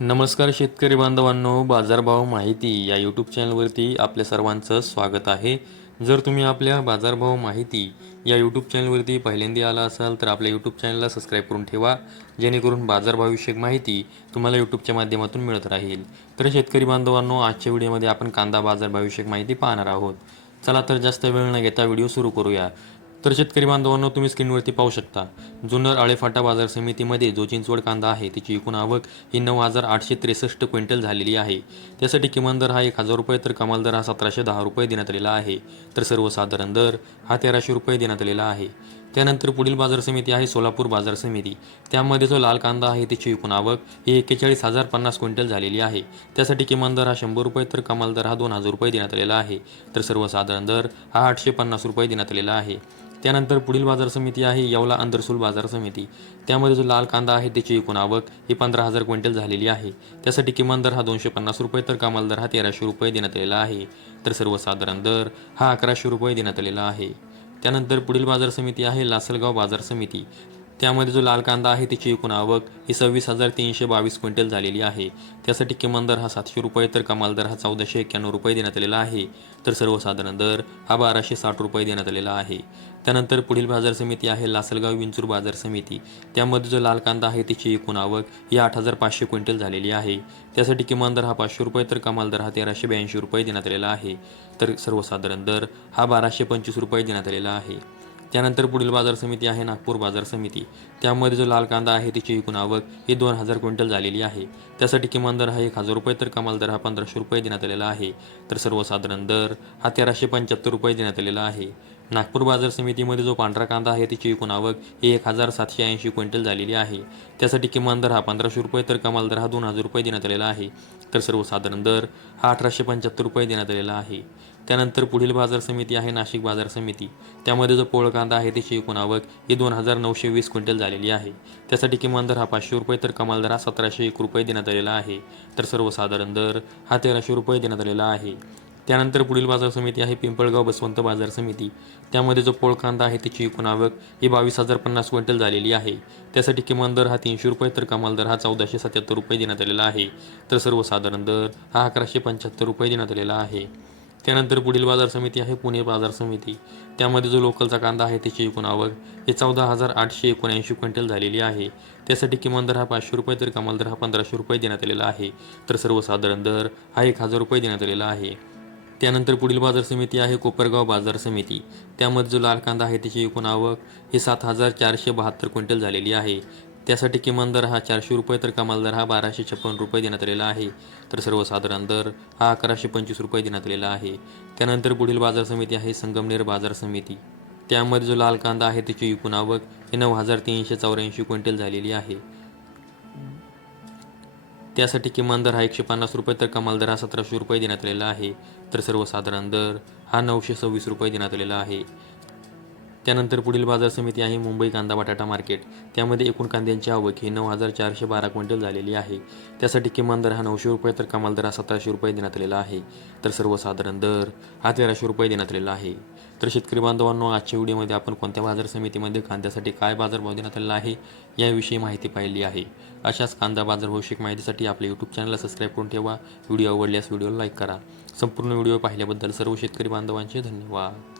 नमस्कार शेतकरी बांधवांनो, बाजारभाव माहिती या यूट्यूब चॅनलवरती आपल्या सर्वांचं स्वागत आहे. जर तुम्ही आपल्या बाजारभाव माहिती या यूट्यूब चॅनलवरती पहिल्यांदा आला असाल तर आपल्या यूट्यूब चॅनलला सबस्क्राईब करून ठेवा, जेणेकरून बाजारभावविषयक माहिती तुम्हाला यूट्यूबच्या माध्यमातून मिळत राहील. तर शेतकरी बांधवांनो, आजच्या व्हिडिओमध्ये आपण कांदा बाजारभावविषयक माहिती पाहणार आहोत. चला तर जास्त वेळ न घेता व्हिडिओ सुरू करूया. तर शेतकरी बांधवांनो, तुम्ही स्क्रीनवरती पाहू शकता, जुन्नर आळेफाटा बाजार समितीमध्ये जो चिंचवड कांदा आहे त्याची एकूण आवक ही 9,863 क्विंटल झालेली आहे. त्यासाठी किमान दर हा 1,000 रुपये तर कमाल दर हा 1,710 रुपये देण्यात आलेला आहे. तर सर्वसाधारण दर हा 1,300 रुपये देण्यात आलेला आहे. त्यानंतर पुढील बाजार समिती आहे सोलापूर बाजार समिती. त्यामध्ये जो लाल कांदा आहे त्याची एकूण आवक ही 41,050 क्विंटल झालेली आहे. त्यासाठी किमान दर हा 100 रुपये तर कमाल दर हा 2,000 रुपये देण्यात आलेला आहे. तर सर्वसाधारण दर हा 850 रुपये देण्यात आलेला आहे. त्यानंतर पुढील बाजार समिती आहे येवला अंदरसूल बाजार समिती. त्यामध्ये जो लाल कांदा आहे त्याची एकूण आवक ही 15,000 क्विंटल झालेली आहे. त्यासाठी किमान दर हा 250 रुपये तर कमाल दर हा 1,300 रुपये देण्यात आलेला आहे. तर सर्वसाधारण दर हा 1,100 रुपये देण्यात आलेला आहे. त्यानंतर पुढील बाजार समिती आहे लासलगाव बाजार समिती. त्यामध्ये जो लाल कांदा आहे त्याची एकूण आवक ही 26,322 क्विंटल झालेली आहे. त्यासाठी किमान दर हा 700 रुपये तर कमाल दर हा 1,491 रुपये देण्यात आलेला आहे. तर सर्वसाधारण दर हा 1,260 रुपये देण्यात आलेला आहे. त्यानंतर पुढील बाजार समिती आहे लासलगाव विंचूर बाजार समिती. त्यामध्ये जो लाल कांदा आहे त्याची एकूण आवक ही 8,500 क्विंटल झालेली आहे. त्यासाठी किमान दर हा 500 रुपये तर कमाल दर हा 1,382 रुपये देण्यात आलेला आहे. तर सर्वसाधारण दर हा 1,225 रुपये देण्यात आलेला आहे. त्यानंतर पुढील बाजार समिती आहे नागपूर बाजार समिती. त्यामध्ये जो लाल कांदा आहे त्याची एकूण आवक ही 2,000 क्विंटल झालेली आहे. त्यासाठी किमान दर हा 1,000 रुपये तर कमाल दर हा 1,500 रुपये देण्यात आलेला आहे. तर सर्वसाधारण दर हा 1,375 रुपये देण्यात आलेला आहे. नागपूर बाजार समितीमध्ये जो पांढरा कांदा आहे त्याची एकूण आवक ही 1,780 क्विंटल झालेली आहे. त्यासाठी किमान दर हा 1,500 रुपये तर कमाल दर हा 2,000 रुपये देण्यात आलेला आहे. तर सर्वसाधारण दर हा 1,875 रुपये देण्यात आलेला आहे. त्यानंतर पुढील बाजार समिती आहे नाशिक बाजार समिती. त्यामध्ये जो पोळ कांदा आहे त्याची एकूण आवक ही 2,920 क्विंटल झालेली आहे. त्यासाठी किमान दर हा 500 रुपये तर कमाल दर हा 1,701 रुपये देण्यात आलेला आहे. तर सर्वसाधारण दर हा 1,300 रुपये देण्यात आलेला आहे. त्यानंतर पुढील बाजार समिती आहे पिंपळगाव बसवंत बाजार समिती. त्यामध्ये जो पोळ कांदा आहे त्याची एकूण आवक ही 22,050 क्विंटल झालेली आहे. त्यासाठी किमान दर हा 300 रुपये तर कमाल दर हा 1,477 रुपये देण्यात आलेला आहे. तर सर्वसाधारण दर हा 1,175 रुपये देण्यात आलेला आहे. त्यानंतर पुढील बाजार समिती आहे पुणे बाजार समिती. त्यामध्ये जो लोकलचा कांदा आहे त्याची एकूण आवक ही 14,879 क्विंटल झालेली आहे. त्यासाठी किमान दर हा 500 रुपये तर कमाल दर हा 1,500 रुपये देण्यात आलेला आहे. तर सर्वसाधारण दर हा 1,000 रुपये देण्यात आलेला आहे. त्यानंतर पुढील बाजार समिती आहे कोपरगाव बाजार समिती. त्यामध्ये जो लाल कांदा आहे त्याची एकूण आवक ही 7,472 क्विंटल झालेली आहे. त्यासाठी किमान दर हा 400 रुपये तर कमाल दर हा 1,256 रुपये देण्यात आलेला आहे. तर सर्वसाधारण दर हा 1,125 रुपये देण्यात आलेला आहे. त्यानंतर पुढील बाजार समिती आहे संगमनेर बाजार समिती. त्यामध्ये जो लाल कांदा आहे त्याची एकूण आवक ही 9,384 क्विंटल झालेली आहे. त्यासाठी किमान दर हा 150 रुपये तर कमाल दर हा 1,700 रुपये देण्यात आलेला आहे. तर सर्वसाधारण दर हा 926 रुपये देण्यात आलेला आहे. त्यानंतर पुढील बाजार समिती आहे मुंबई कांदा बटाटा मार्केट. त्यामध्ये एकूण कांद्यांची आवक ही 9,412 क्विंटल झालेली आहे. त्यासाठी किमान दर हा 900 रुपये तर कमाल दर हा 1,700 रुपये देण्यात आलेला आहे. तर सर्वसाधारण दर हा 1,300 रुपये देण्यात आलेला आहे. तर शेतकरी बांधवांनो, आजच्या व्हिडिओमध्ये आपण कोणत्या बाजार समितीमध्ये कांद्यासाठी काय बाजारभाव देण्यात आलेला आहे याविषयी माहिती पाहिली आहे. अशाच कांदा बाजारभावविषयक माहितीसाठी आपल्या यूट्यूब चॅनलला सबस्क्राईब करून ठेवा. व्हिडिओ आवडल्यास व्हिडिओला लाईक करा. संपूर्ण व्हिडिओ पाहिल्याबद्दल सर्व शेतकरी बांधवांचे धन्यवाद.